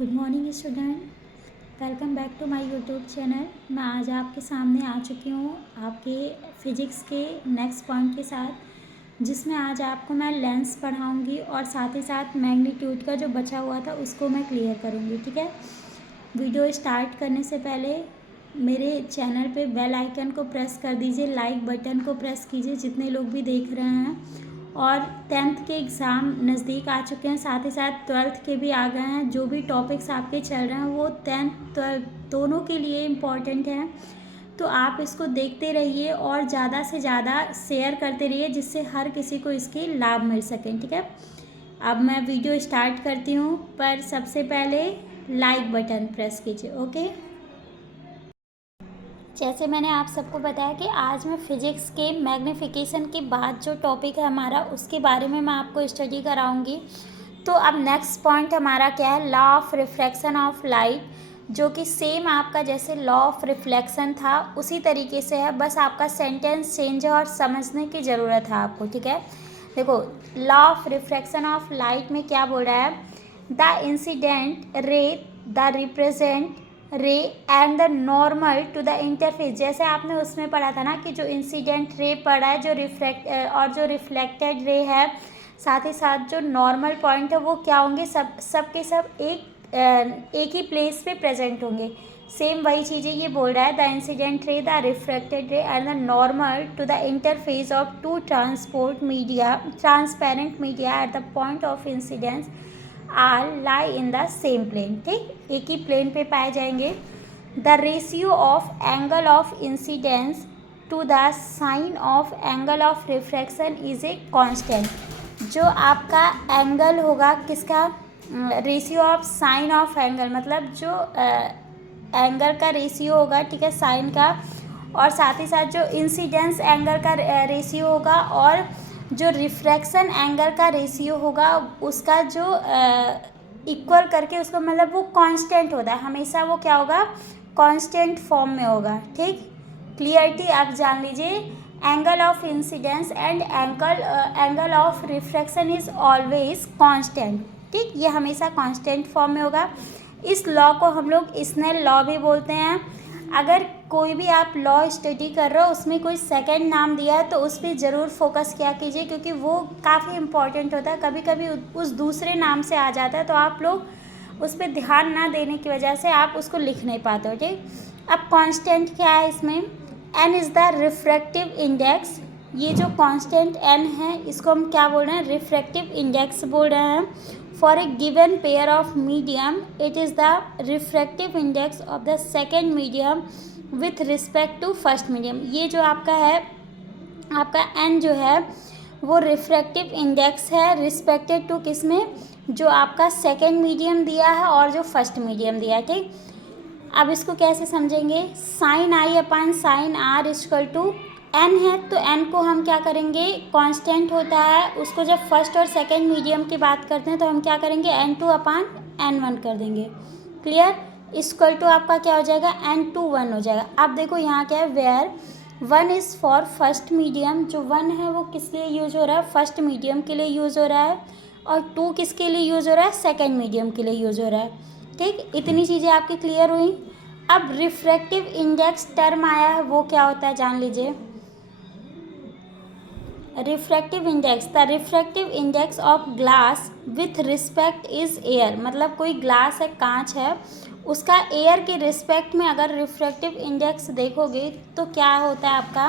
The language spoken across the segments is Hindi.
Good morning student, welcome back to my YouTube channel. मैं आज आपके सामने आ चुकी हूँ आपके फिजिक्स के नेक्स्ट पॉइंट के साथ, जिसमें आज आपको मैं लेंस पढ़ाऊँगी और साथ ही साथ मैग्नीट्यूड का जो बचा हुआ था उसको मैं क्लियर करूँगी। ठीक है, वीडियो स्टार्ट करने से पहले मेरे चैनल पे बेल आइकन को प्रेस कर दीजिए, लाइक बटन को प्रेस कीजिए जितने लोग भी देख रहे हैं। और 10th के एग्ज़ाम नज़दीक आ चुके हैं, साथ ही साथ 12th के भी आ गए हैं। जो भी टॉपिक्स आपके चल रहे हैं वो 10th 12th दोनों के लिए इम्पॉर्टेंट हैं, तो आप इसको देखते रहिए और ज़्यादा से ज़्यादा शेयर करते रहिए जिससे हर किसी को इसके लाभ मिल सकें। ठीक है, अब मैं वीडियो स्टार्ट करती हूँ, पर सबसे पहले लाइक बटन प्रेस कीजिए। ओके, जैसे मैंने आप सबको बताया कि आज मैं फिजिक्स के मैग्नीफिकेशन के बाद जो टॉपिक है हमारा उसके बारे में मैं आपको स्टडी कराऊंगी। तो अब नेक्स्ट पॉइंट हमारा क्या है, law of refraction of light, जो कि सेम आपका जैसे लॉ ऑफ रिफ्लेक्शन था उसी तरीके से है, बस आपका सेंटेंस चेंज है और समझने की ज़रूरत है आपको। ठीक है, देखो law of refraction of light में क्या बोल रहा है, the incident ray the represent ray and the normal to the interface. जैसे आपने उसमें पढ़ा था ना कि जो इंसिडेंट रे पड़ा है, जो जो रिफ्लेक्टेड रे है, साथ ही साथ जो नॉर्मल पॉइंट है वो क्या होंगे, सब के सब एक ही प्लेस पे प्रेजेंट होंगे। सेम वही चीज़ें ये बोल रहा है, the incident ray the reflected ray and the normal to the interface of two transparent media at the point of incidence are lie in the same plane. ठीक, एक ही प्लेन पे पाए जाएंगे। The ratio of angle of incidence to the sine of angle of refraction is a constant. जो आपका एंगल होगा किसका, ratio of sine of angle, मतलब जो एंगल का रेशियो होगा, ठीक है, साइन का, और साथ ही साथ जो इंसिडेंस एंगल का रेशियो होगा और जो रिफ्रैक्शन एंगल का रेशियो होगा उसका जो इक्वल करके उसको, मतलब वो कांस्टेंट होता है हमेशा, वो क्या होगा, कांस्टेंट फॉर्म में होगा। ठीक, क्लियरिटी आप जान लीजिए, angle of incidence and angle of refraction is always constant. ठीक, ये हमेशा कांस्टेंट फॉर्म में होगा। इस लॉ को हम लोग स्नेल लॉ भी बोलते हैं। अगर कोई भी आप लॉ स्टडी कर रहे हो उसमें कोई सेकंड नाम दिया है तो उस पर ज़रूर फोकस किया कीजिए, क्योंकि वो काफ़ी इम्पॉर्टेंट होता है। कभी कभी उस दूसरे नाम से आ जाता है तो आप लोग उस पर ध्यान ना देने की वजह से आप उसको लिख नहीं पाते हो। ठीक, अब कांस्टेंट क्या है इसमें, n is the refractive index. ये जो कांस्टेंट n है इसको हम क्या बोल रहे हैं, रिफ्रैक्टिव इंडेक्स बोल रहे हैं। For a given pair of medium it is the refractive index of the second medium with respect to first medium. ये जो आपका है, आपका n जो है वो रिफ्रैक्टिव इंडेक्स है रिस्पेक्टेड टू किस में, जो आपका सेकेंड मीडियम दिया है और जो फर्स्ट मीडियम दिया है। ठीक, अब इसको कैसे समझेंगे, sine I upon sine R equal to n है, तो n को हम क्या करेंगे, कांस्टेंट होता है, उसको जब फर्स्ट और सेकंड मीडियम की बात करते हैं तो हम क्या करेंगे, n2 अपान n1 कर देंगे। क्लियर, इक्वल टू आपका क्या हो जाएगा, n2 1 हो जाएगा। अब देखो यहाँ क्या है, where 1 is for first medium, जो 1 है वो किस लिए यूज़ हो रहा है, फर्स्ट मीडियम के लिए यूज़ हो रहा है, और 2 किसके लिए यूज़ हो रहा है, सेकेंड मीडियम के लिए यूज़ हो रहा है। ठीक, इतनी चीज़ें आपकी क्लियर हुई। अब रिफ्रैक्टिव इंडेक्स टर्म आया है, वो क्या होता है जान लीजिए। Refractive index, the refractive index of glass with respect is air, मतलब कोई ग्लास है, कांच है, उसका एयर के रिस्पेक्ट में अगर रिफ्रैक्टिव इंडेक्स देखोगे तो क्या होता है आपका,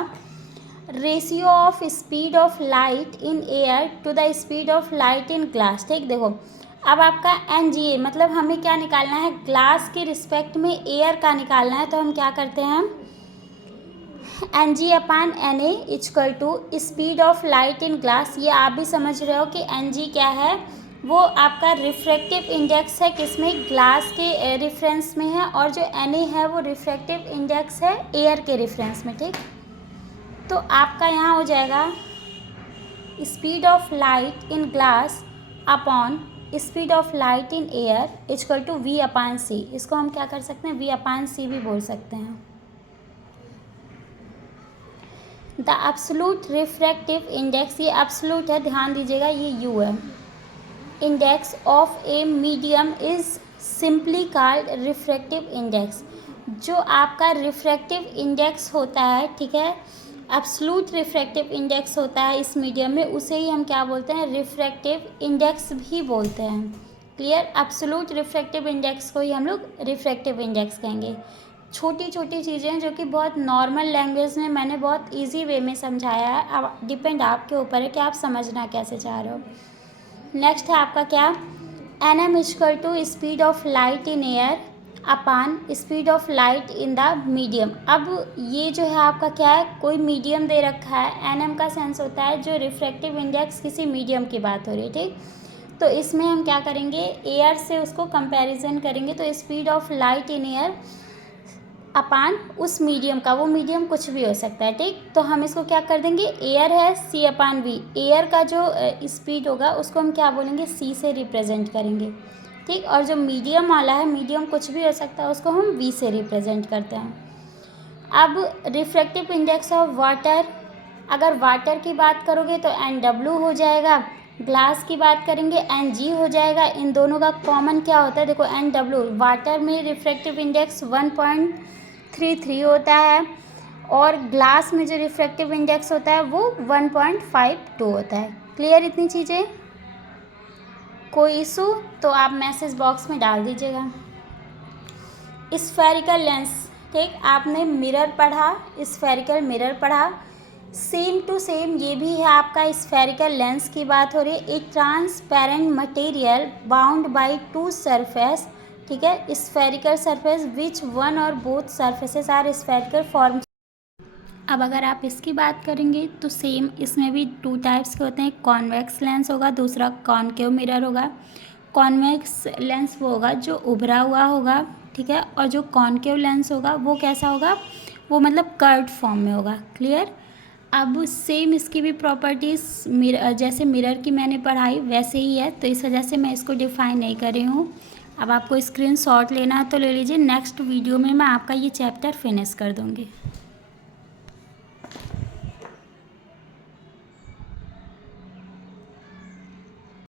ratio of speed of light in air to the speed of light in glass. ठीक, देखो अब आपका NGA, मतलब हमें क्या निकालना है, ग्लास के रिस्पेक्ट में एयर का निकालना है, तो हम क्या करते हैं, NG upon NA equal to speed of light in glass. ये आप भी समझ रहे हो कि NG क्या है, वो आपका रिफ्रैक्टिव इंडेक्स है किसमें, ग्लास के रेफरेंस में है, और जो NA है वो रिफ्रैक्टिव इंडेक्स है एयर के रेफरेंस में। ठीक, तो आपका यहाँ हो जाएगा speed of light in glass upon speed of light in air equal to V upon C। इसको हम क्या कर सकते हैं, V अपान C भी बोल सकते हैं। द एब्सोल्यूट रिफ्रैक्टिव इंडेक्स, ये एब्सोल्यूट है, ध्यान दीजिएगा, ये U है। Index of a medium is simply called refractive index. जो आपका रिफ्रैक्टिव इंडेक्स होता है, ठीक है, एब्सोल्यूट रिफ्रैक्टिव इंडेक्स होता है इस मीडियम में, उसे ही हम क्या बोलते हैं, रिफ्रैक्टिव इंडेक्स भी बोलते हैं। क्लियर? एब्सोल्यूट रिफ्रैक्टिव इंडेक्स को ही हम लोग रिफ्रैक्टिव इंडेक्स कहेंगे। छोटी छोटी चीज़ें जो कि बहुत नॉर्मल लैंग्वेज में मैंने बहुत इजी वे में समझाया है, अब डिपेंड आपके ऊपर है कि आप समझना कैसे चाह रहे हो। नेक्स्ट है आपका क्या, nm equal to speed of light in air upon speed of light in the medium. अब ये जो है आपका क्या है, कोई मीडियम दे रखा है, nm का सेंस होता है जो रिफ्रैक्टिव इंडेक्स किसी मीडियम की बात हो रही है, ठीक। तो इसमें हम क्या करेंगे, एयर से उसको कंपैरिजन करेंगे, तो speed of light in air upon उस मीडियम का, वो मीडियम कुछ भी हो सकता है, ठीक। तो हम इसको क्या कर देंगे, एयर है c अपान वी, एयर का जो स्पीड होगा उसको हम क्या बोलेंगे, c से रिप्रेजेंट करेंगे, ठीक। और जो मीडियम वाला है, मीडियम कुछ भी हो सकता है, उसको हम v से रिप्रेजेंट करते हैं। अब रिफ्रैक्टिव इंडेक्स ऑफ वाटर, अगर वाटर की बात करोगे तो NW हो जाएगा, ग्लास की बात करेंगे NG हो जाएगा। इन दोनों का कॉमन क्या होता है, देखो NW, वाटर में रिफ्रैक्टिव इंडेक्स 1.33 होता है और ग्लास में जो रिफ्रैक्टिव इंडेक्स होता है वो 1.52 होता है। क्लियर इतनी चीज़ें? कोई इशू तो आप मैसेज बॉक्स में डाल दीजिएगा। स्फेरिकल लेंस, ठीक, आपने मिरर पढ़ा, स्फेरिकल मिरर पढ़ा, सेम टू सेम ये भी है आपका स्फेरिकल लेंस की बात हो रही है। A transparent material bound by two surface, ठीक है, स्फेरिकल सरफेस विच वन और both surfaces are spherical form. अब अगर आप इसकी बात करेंगे तो सेम इसमें भी टू टाइप्स के होते हैं, कॉन्वेक्स लेंस होगा, दूसरा कॉनकेव मिरर होगा। कॉन्वेक्स लेंस वो होगा जो उभरा हुआ होगा, ठीक है, और जो कॉनकेव लेंस होगा वो कैसा होगा, वो मतलब कर्व्ड फॉर्म में होगा। क्लियर? अब सेम इसकी भी प्रॉपर्टीज़ मिरर, जैसे मिरर की मैंने पढ़ाई वैसे ही है, तो इस वजह से मैं इसको डिफ़ाइन नहीं कर रही हूँ। अब आपको स्क्रीनशॉट लेना है तो ले लीजिए, नेक्स्ट वीडियो में मैं आपका ये चैप्टर फिनिश कर दूँगी।